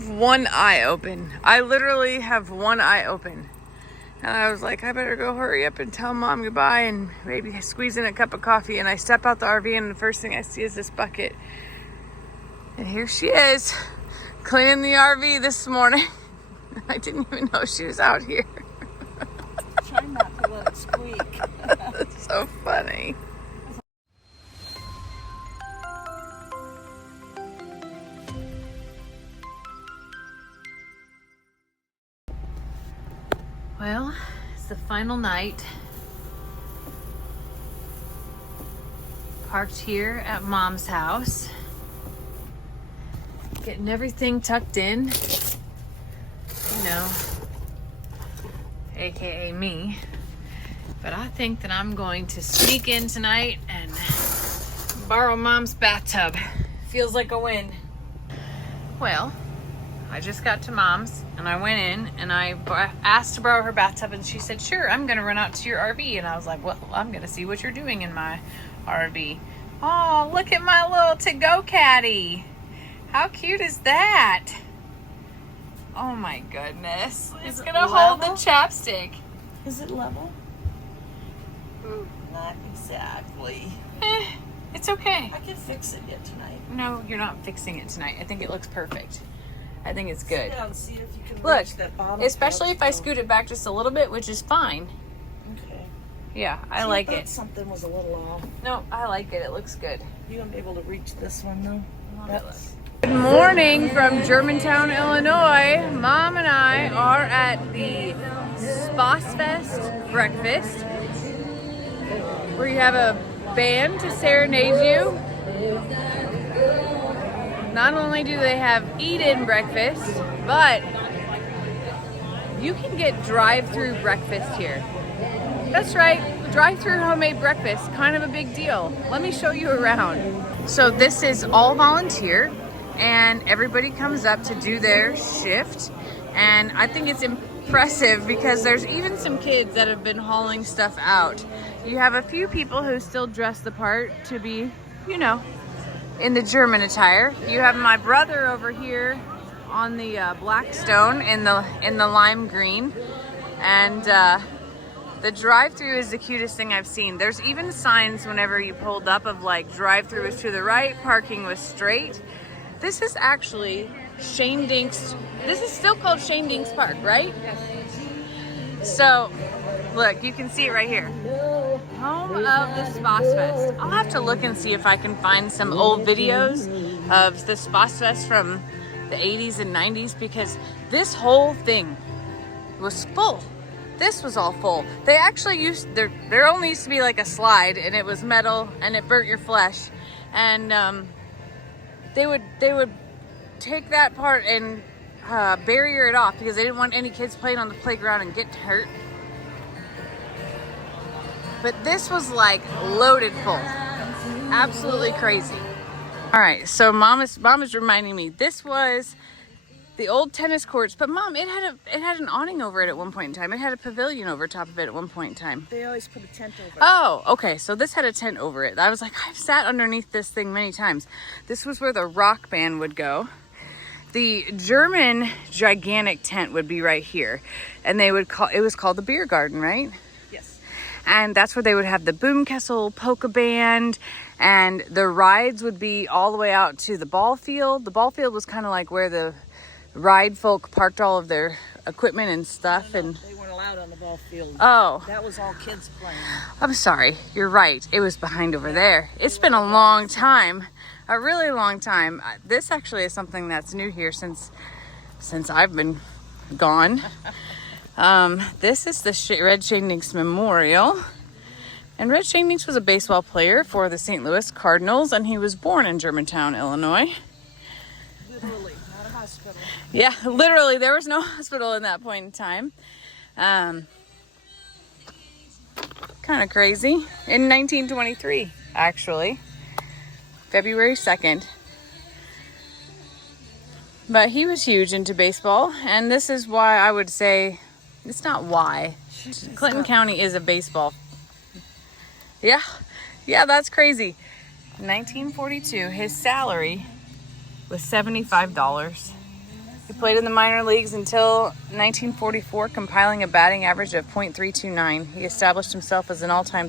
have one eye open. I literally have one eye open. And I was like, I better go hurry up and tell Mom goodbye and maybe squeeze in a cup of coffee. And I step out the RV and the first thing I see is this bucket. And here she is, cleaning the RV this morning. I didn't even know she was out here. Try not to let it squeak. That's so funny. Well, it's the final night. Parked here at Mom's house. Getting everything tucked in. You know, AKA me. But I think that I'm going to sneak in tonight and borrow Mom's bathtub. Feels like a win. Well, I just got to Mom's and I went in and I asked to borrow her bathtub and she said, sure, I'm gonna run out to your RV. And I was like, well, I'm gonna see what you're doing in my RV. Oh, look at my little to-go caddy. How cute is that? Oh my goodness. It's gonna hold the chapstick. Is it level? Not exactly. It's okay. I can fix it yet tonight. No, you're not fixing it tonight. I think it looks perfect. I think it's good. Sit down and see if you can Look, reach that bottom especially if I pedestal. scoot it back just a little bit, which is fine. Okay. Yeah, I See, like thought it. Something was a little off. No, I like it. It looks good. You gonna be able to reach this one though? That's Good morning from Germantown, Illinois. Mom and I are at the Spossfest breakfast, where you have a band to serenade you. Not only do they have eat-in breakfast, but you can get drive-through breakfast here. That's right, drive-through homemade breakfast, kind of a big deal. Let me show you around. So this is all volunteer, and everybody comes up to do their shift. And I think it's impressive because there's even some kids that have been hauling stuff out. You have a few people who still dress the part to be, you know, in the German attire. You have my brother over here on the Blackstone in the lime green, and the drive-through is the cutest thing I've seen. There's even signs whenever you pulled up of like drive-through is to the right, parking was straight. This is actually Shane Dinks. This is still called Shane Dinks Park, right? Yes. So, look, you can see it right here. Home of the Spossfest. I'll have to look and see if I can find some old videos of the Spossfest from the 80s and 90s, because this whole thing was full. This was all full. They actually used, there only used to be like a slide and it was metal and it burnt your flesh. And they would take that part and barrier it off because they didn't want any kids playing on the playground and getting hurt. But this was like loaded full. Absolutely crazy. All right, so mom is reminding me this was the old tennis courts, but Mom, it had an awning over it at one point in time. It had a pavilion over top of it at one point in time. They always put a tent over it. Oh, okay. So this had a tent over it. I was like, I've sat underneath this thing many times. This was where the rock band would go. The German gigantic tent would be right here, and it was called the beer garden, right? Yes. And that's where they would have the Boomkessel polka band, and the rides would be all the way out to the ball field. The ball field was kind of like where the ride folk parked all of their equipment and stuff. No, and they weren't allowed on the ball field. Oh, that was all kids playing. I'm sorry, you're right, it was behind over there. It's been a long time, a really long time. This actually is something that's new here since I've been gone. This is the Red Shane Dinks Memorial, and Red Shane Dinks was a baseball player for the St. Louis Cardinals, and he was born in Germantown, Illinois. Literally, not a hospital. Yeah, literally, there was no hospital in that point in time. Kind of crazy. In 1923, actually. February 2nd. But he was huge into baseball, and this is why I would say, it's not why. Clinton County is a baseball. Yeah, that's crazy. 1942, his salary was $75. He played in the minor leagues until 1944, compiling a batting average of .329. He established himself as an all-time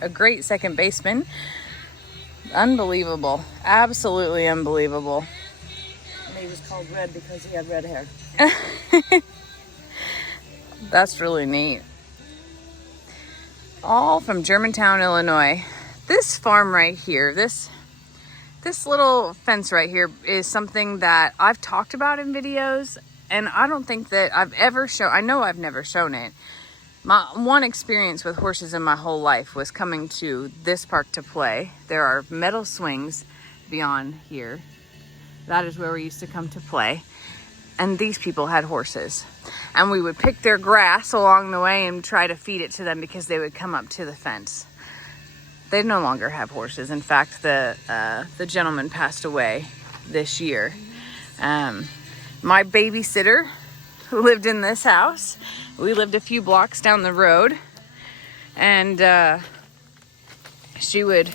a great second baseman. Unbelievable. Absolutely unbelievable. And he was called Red because he had red hair. That's really neat. All from Germantown, Illinois. This farm right here, this little fence right here is something that I've talked about in videos, and I don't think that I've ever I know I've never shown it. My one experience with horses in my whole life was coming to this park to play. There are metal swings beyond here. That is where we used to come to play. And these people had horses. And we would pick their grass along the way and try to feed it to them because they would come up to the fence. They no longer have horses. In fact, the gentleman passed away this year. My babysitter who lived in this house, we lived a few blocks down the road, and she would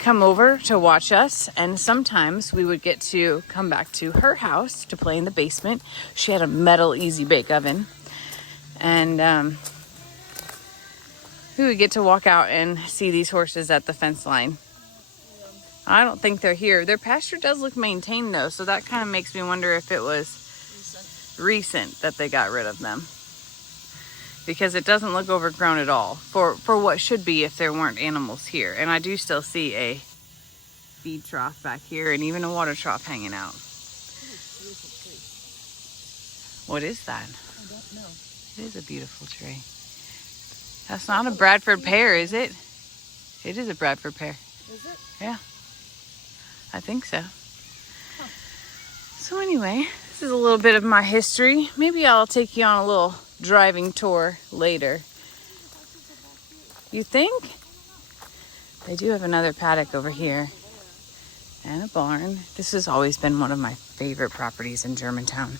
come over to watch us, and sometimes we would get to come back to her house to play in the basement. She had a metal easy bake oven, and we would get to walk out and see these horses at the fence line. I don't think they're here. Their pasture does look maintained though, so that kind of makes me wonder if it was recent that they got rid of them, because it doesn't look overgrown at all for what should be if there weren't animals here. And I do still see a feed trough back here and even a water trough hanging out. What is that? I don't know. It is a beautiful tree. That's not a Bradford pear, is it? It is a Bradford pear. Is it? Yeah, I think so. So anyway, this is a little bit of my history. Maybe I'll take you on a little driving tour later. You think? They do have another paddock over here and a barn. This has always been one of my favorite properties in Germantown.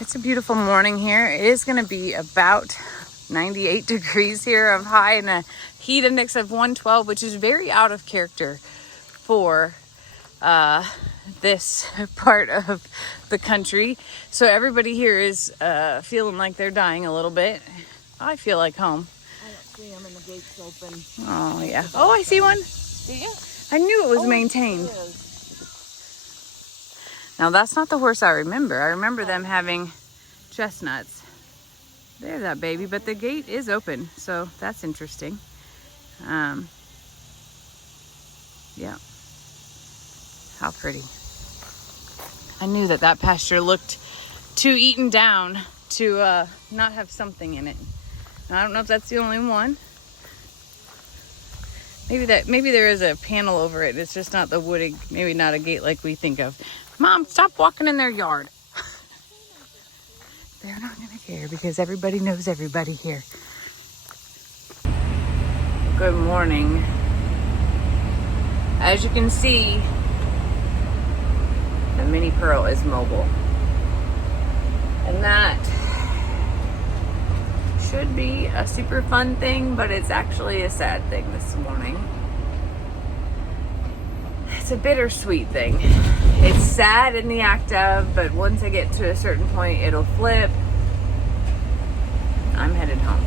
It's a beautiful morning here. It is going to be about 98 degrees here of high and a heat index of 112, which is very out of character for this part of the country. So everybody here is feeling like they're dying a little bit. I feel like home. I don't see them and the gate's open. Oh yeah. Oh, I see one. Do you? I knew it was maintained. It is. Now that's not the horse I remember. I remember them having chestnuts. There's that baby, but the gate is open, so that's interesting. Yeah. How pretty. I knew that pasture looked too eaten down to not have something in it. I don't know if that's the only one. Maybe there is a panel over it. It's just not the wooded, maybe not a gate like we think of. Mom, stop walking in their yard. They're not gonna care because everybody knows everybody here. Good morning. As you can see, the mini pearl is mobile. And that should be a super fun thing, but it's actually a sad thing this morning. It's a bittersweet thing. It's sad in the act of, but once I get to a certain point, it'll flip. I'm headed home.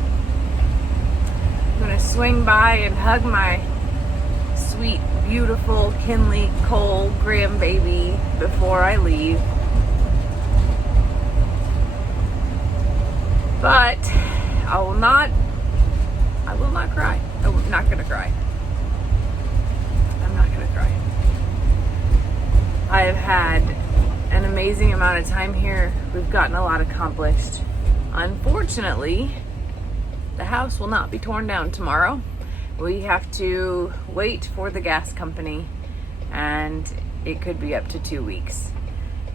I'm gonna swing by and hug my sweet, beautiful Kinley Cole grandbaby before I leave. But I will not cry. I'm not gonna cry. I'm not gonna cry. I have had an amazing amount of time here. We've gotten a lot accomplished. Unfortunately, the house will not be torn down tomorrow. We have to wait for the gas company, and it could be up to 2 weeks.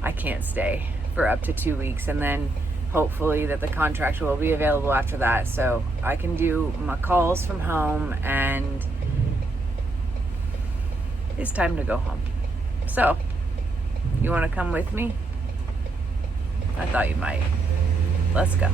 I can't stay for up to 2 weeks, and then hopefully that the contractor will be available after that, so I can do my calls from home, and it's time to go home. So, you want to come with me? I thought you might. Let's go.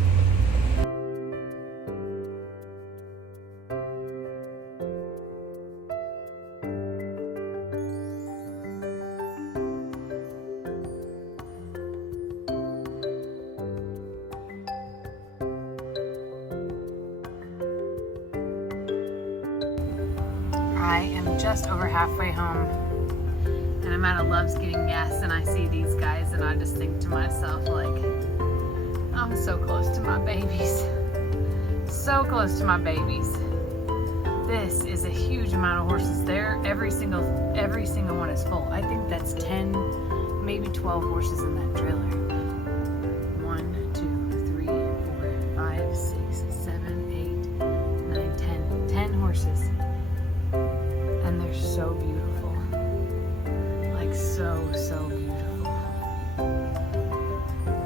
I'm just over halfway home, and I'm at a Love's getting gas, and I see these guys, and I just think to myself, like, I'm so close to my babies. So close to my babies. This is a huge amount of horses there. Every single one is full. I think that's 10, maybe 12 horses in that trailer. 1, 2, 3, 4, 5, 6, 7, 8, 9, 10. 10 horses. And they're so beautiful. Like so beautiful.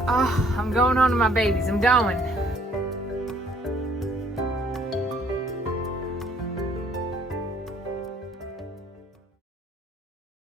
Oh, I'm going home to my babies. I'm going.